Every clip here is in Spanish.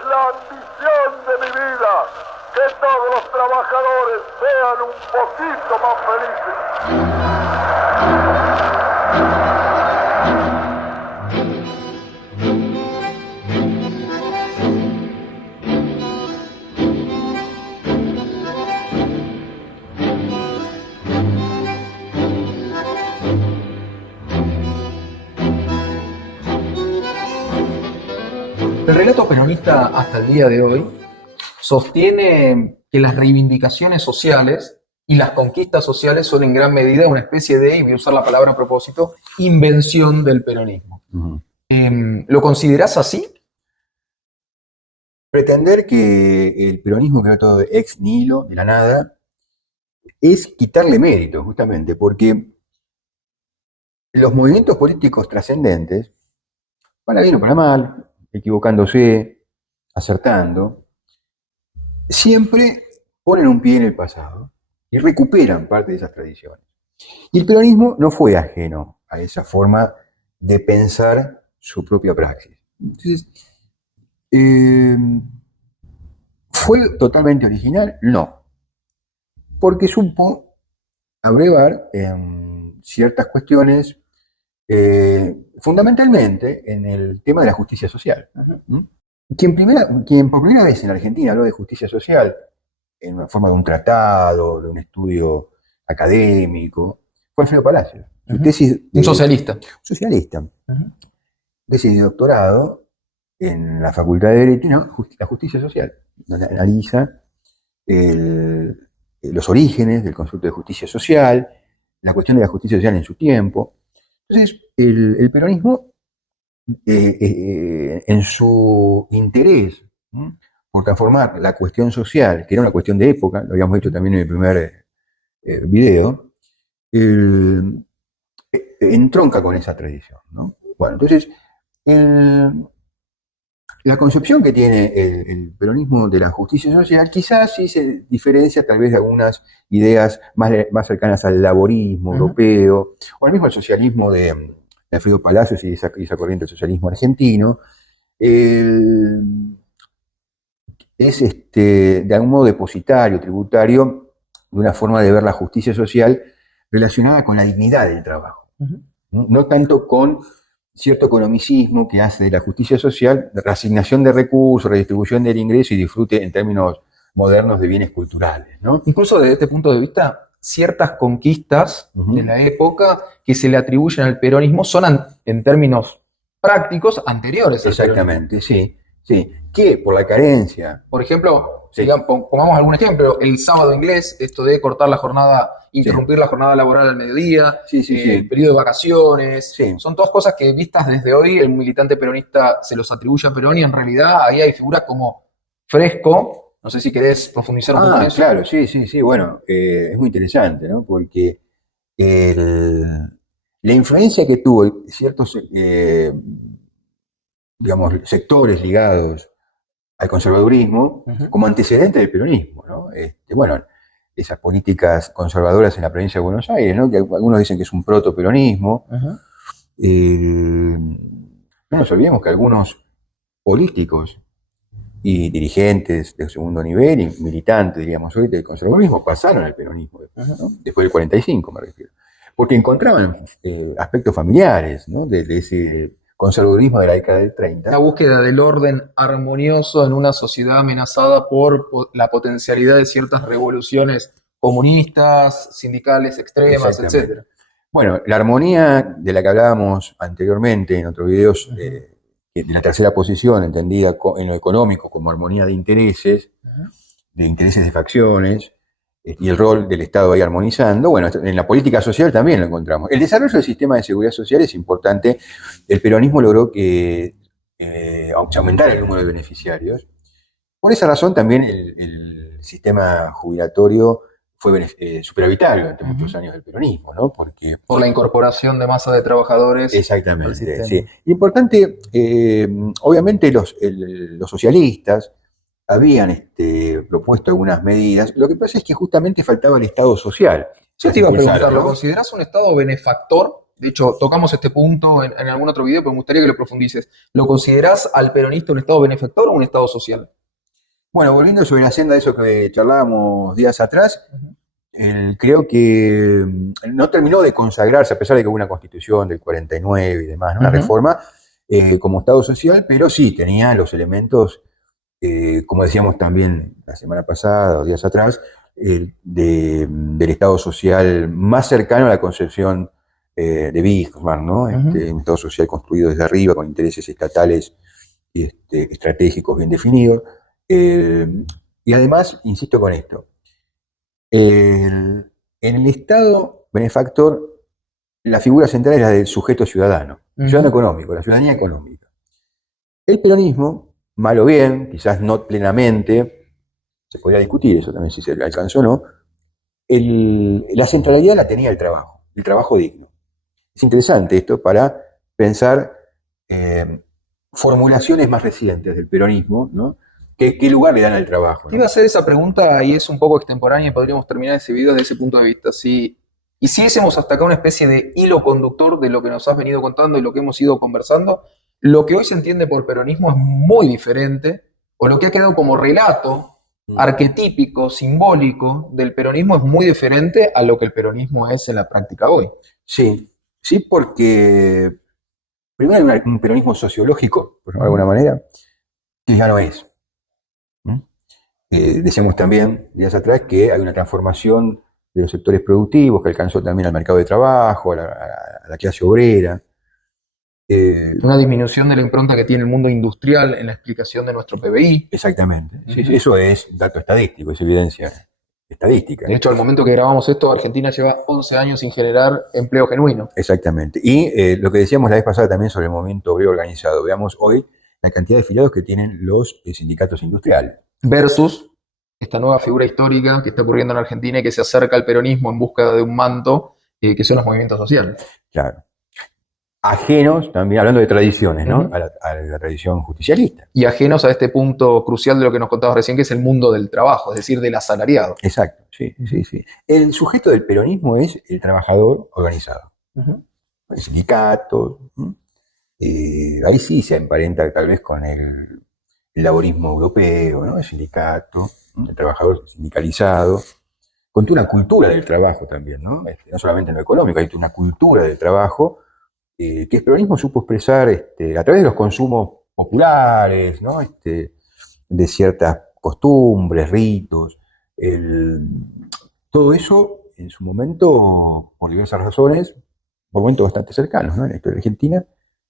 es la ambición de mi vida, que todos los trabajadores sean un poquito más felices. El relato peronista hasta el día de hoy sostiene que las reivindicaciones sociales y las conquistas sociales son en gran medida una especie de, y voy a usar la palabra a propósito, invención del peronismo. Ujú. ¿Lo considerás así? Pretender que el peronismo creó todo ex nihilo, de la nada, es quitarle mérito, justamente, porque los movimientos políticos trascendentes, para bien o para mal, equivocándose, acertando, siempre ponen un pie en el pasado y recuperan parte de esas tradiciones. Y el peronismo no fue ajeno a esa forma de pensar su propia praxis. Entonces, ¿fue totalmente original? No, porque supo abrevar en ciertas cuestiones, fundamentalmente en el tema de la justicia social. ¿Mm? Quien por primera vez en Argentina habló de justicia social en una forma de un tratado, de un estudio académico, fue Alfredo Palacios. Su tesis Un socialista. socialista. Tesis de doctorado en la Facultad de Derecho, ¿no? La justicia social, donde analiza los orígenes del concepto de justicia social, la cuestión de la justicia social en su tiempo. Entonces, el peronismo, en su interés, ¿no?, por transformar la cuestión social, que era una cuestión de época, lo habíamos dicho también en el primer video, entronca con esa tradición, ¿no? Bueno, entonces, la concepción que tiene el peronismo de la justicia social quizás sí se diferencia tal vez de algunas ideas más cercanas al laborismo europeo, o al mismo al socialismo de Alfredo Palacios y esa corriente del socialismo argentino. Es de algún modo depositario, tributario, de una forma de ver la justicia social relacionada con la dignidad del trabajo. No tanto con cierto economicismo que hace de la justicia social reasignación de recursos, redistribución del ingreso y disfrute en términos modernos de bienes culturales, ¿no? Incluso desde este punto de vista, ciertas conquistas de la época que se le atribuyen al peronismo son en términos prácticos anteriores al Exactamente, sí. Sí, que por la carencia. Por ejemplo, Sí. digamos, pongamos algún ejemplo, el sábado inglés, esto de cortar la jornada, interrumpir la jornada laboral al mediodía, el periodo de vacaciones, son todas cosas que vistas desde hoy el militante peronista se los atribuye a Perón y en realidad ahí hay figuras como Fresco, no sé si querés profundizar un poco en eso. Claro, sí, bueno, es muy interesante, ¿no? Porque la influencia que tuvo ciertos digamos, sectores ligados al conservadurismo como antecedente del peronismo, ¿no? Bueno, esas políticas conservadoras en la provincia de Buenos Aires, ¿no?, que algunos dicen que es un proto-peronismo. No nos olvidemos que algunos políticos y dirigentes de segundo nivel y militantes, diríamos hoy, del conservadurismo pasaron al peronismo después, ¿no?, después del 45 me refiero, porque encontraban aspectos familiares, ¿no?, de ese conservadurismo de la década del 30. La búsqueda del orden armonioso en una sociedad amenazada por la potencialidad de ciertas revoluciones comunistas, sindicales extremas, etc. Bueno, la armonía de la que hablábamos anteriormente en otros videos, de la tercera posición, entendida en lo económico como armonía de intereses de facciones, y el rol del Estado ahí armonizando. Bueno, en la política social también lo encontramos. El desarrollo del sistema de seguridad social es importante. El peronismo logró que aumentara el número de beneficiarios. Por esa razón también el sistema jubilatorio fue superavitario durante muchos años del peronismo, ¿no? Porque, por la incorporación de masa de trabajadores. Exactamente, sí. Importante, obviamente los socialistas habían propuesto algunas medidas. Lo que pasa es que justamente faltaba el Estado social. Yo te iba a preguntar, ¿lo considerás un Estado benefactor De hecho, tocamos este punto en algún otro video, pero me gustaría que lo profundices. ¿Lo considerás al peronista un Estado benefactor o un Estado social? Bueno, volviendo sobre la senda de eso que charlábamos días atrás, creo que no terminó de consagrarse, a pesar de que hubo una constitución del 49 y demás, ¿no? Una reforma como Estado social, pero sí tenía los elementos, como decíamos también la semana pasada o días atrás, del Estado social más cercano a la concepción de Bismarck, ¿no? Un Estado social construido desde arriba, con intereses estatales estratégicos bien definidos. Y además, insisto con esto, en el Estado benefactor, la figura central es la del sujeto ciudadano, ciudadano económico, la ciudadanía económica. El peronismo, mal o bien, quizás no plenamente, se podría discutir eso también si se le alcanzó o no, la centralidad la tenía el trabajo digno. Es interesante esto para pensar formulaciones más recientes del peronismo, ¿no? ¿Qué lugar le dan al trabajo? Te iba a hacer esa pregunta y es un poco extemporánea y podríamos terminar ese video desde ese punto de vista. Si hiciésemos hasta acá una especie de hilo conductor de lo que nos has venido contando y lo que hemos ido conversando, lo que hoy se entiende por peronismo es muy diferente, o lo que ha quedado como relato arquetípico, simbólico del peronismo es muy diferente a lo que el peronismo es en la práctica hoy. Sí, sí, porque primero hay un peronismo sociológico, por llamarlo de alguna manera, que ya no es. Decíamos también días atrás que hay una transformación de los sectores productivos que alcanzó también al mercado de trabajo, a la clase obrera. Una disminución de la impronta que tiene el mundo industrial en la explicación de nuestro PBI. Exactamente. Sí, eso es dato estadístico, es evidencia estadística. De hecho, al momento que grabamos esto, Argentina lleva 11 años sin generar empleo genuino. Exactamente. Y lo que decíamos la vez pasada también sobre el movimiento obrero organizado. Veamos hoy la cantidad de afiliados que tienen los sindicatos industriales. Versus esta nueva figura histórica que está ocurriendo en Argentina y que se acerca al peronismo en busca de un manto, que son los movimientos sociales. Claro. Ajenos, también hablando de tradiciones, ¿no? A la tradición justicialista. Y ajenos a este punto crucial de lo que nos contabas recién, que es el mundo del trabajo, es decir, del asalariado. Exacto, sí. El sujeto del peronismo es el trabajador organizado. El sindicato. Ahí sí se emparenta tal vez con el laborismo europeo, ¿no? El sindicato, el trabajador sindicalizado, con toda una cultura del trabajo también, ¿no? No solamente en lo económico, hay una cultura del trabajo que el peronismo supo expresar a través de los consumos populares, ¿no? De ciertas costumbres, ritos. Todo eso, en su momento, por diversas razones, por momentos bastante cercanos, ¿no? En la historia argentina, en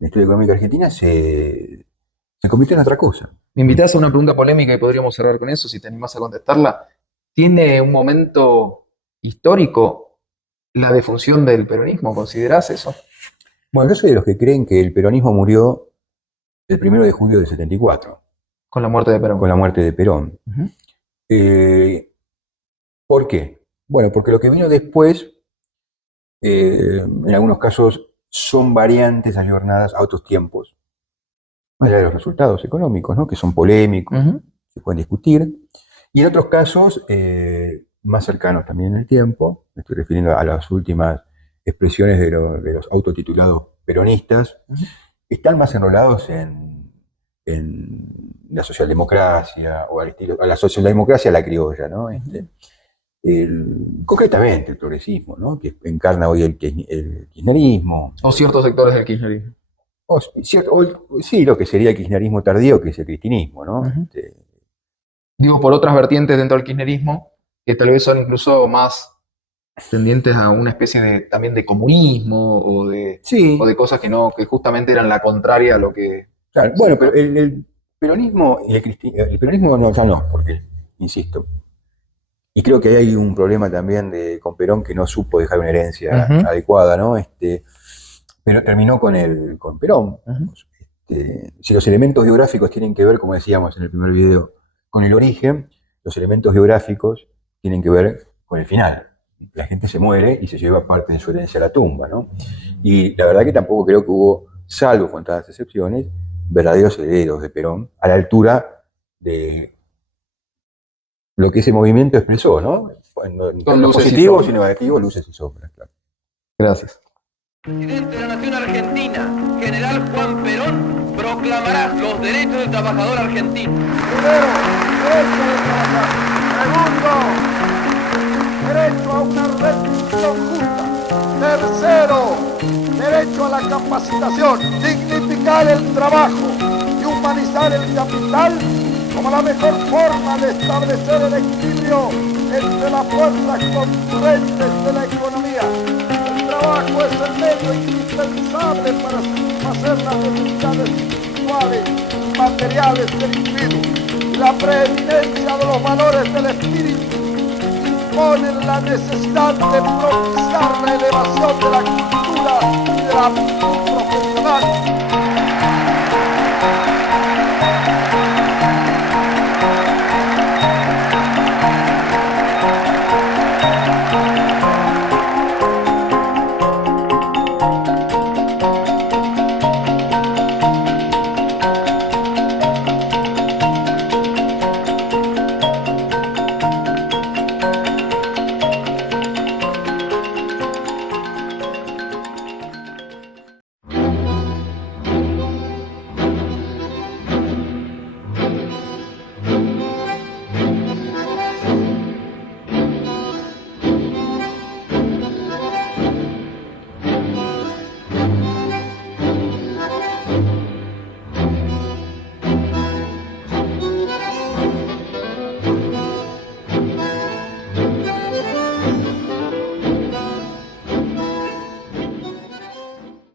la historia económica argentina, se convirtió en otra cosa. Me invitás a una pregunta polémica y podríamos cerrar con eso, si te animás a contestarla. ¿Tiene un momento histórico la defunción del peronismo? ¿Considerás eso? Bueno, yo soy de los que creen que el peronismo murió el 1 de julio del 74. Con la muerte de Perón. Con la muerte de Perón. ¿Por qué? Bueno, porque lo que vino después, en algunos casos, son variantes ayornadas a otros tiempos. Más allá de los resultados económicos, ¿no? Que son polémicos, se pueden discutir. Y en otros casos, más cercanos también en el tiempo, me estoy refiriendo a las últimas expresiones de los autotitulados peronistas, están más enrolados en la socialdemocracia, o al estilo, a la socialdemocracia a la criolla, ¿no? Concretamente el progresismo, ¿no? Que encarna hoy el kirchnerismo. O ciertos sectores del kirchnerismo. Sí, lo que sería el kirchnerismo tardío, que es el cristinismo, ¿no? Digo, por otras vertientes dentro del kirchnerismo, que tal vez son incluso más tendientes a una especie de también de comunismo o de cosas que justamente eran la contraria a lo que... Claro, bueno, pero el peronismo y el peronismo no, ya no, porque, insisto, y creo que hay un problema también con Perón que no supo dejar una herencia adecuada, ¿no? Pero terminó con Perón. Si los elementos biográficos tienen que ver, como decíamos en el primer video, con el origen, los elementos biográficos tienen que ver con el final. La gente se muere y se lleva parte de su herencia a la tumba, ¿no? Y la verdad que tampoco creo que hubo, salvo contadas excepciones, verdaderos herederos de Perón a la altura de lo que ese movimiento expresó, ¿no? En positivos y negativos, luces y sombras, claro. Gracias. Presidente de la Nación Argentina, General Juan Perón, proclamará los derechos del trabajador argentino. Primero, derecho de trabajar. Segundo, derecho a una retribución justa. Tercero, derecho a la capacitación. Dignificar el trabajo y humanizar el capital como la mejor forma de establecer el equilibrio entre las fuerzas concurrentes de la economía. El trabajo es el medio indispensable para satisfacer las necesidades espirituales y materiales del individuo. La preeminencia de los valores del espíritu imponen la necesidad de propiciar la elevación de la cultura y de la actitud profesional.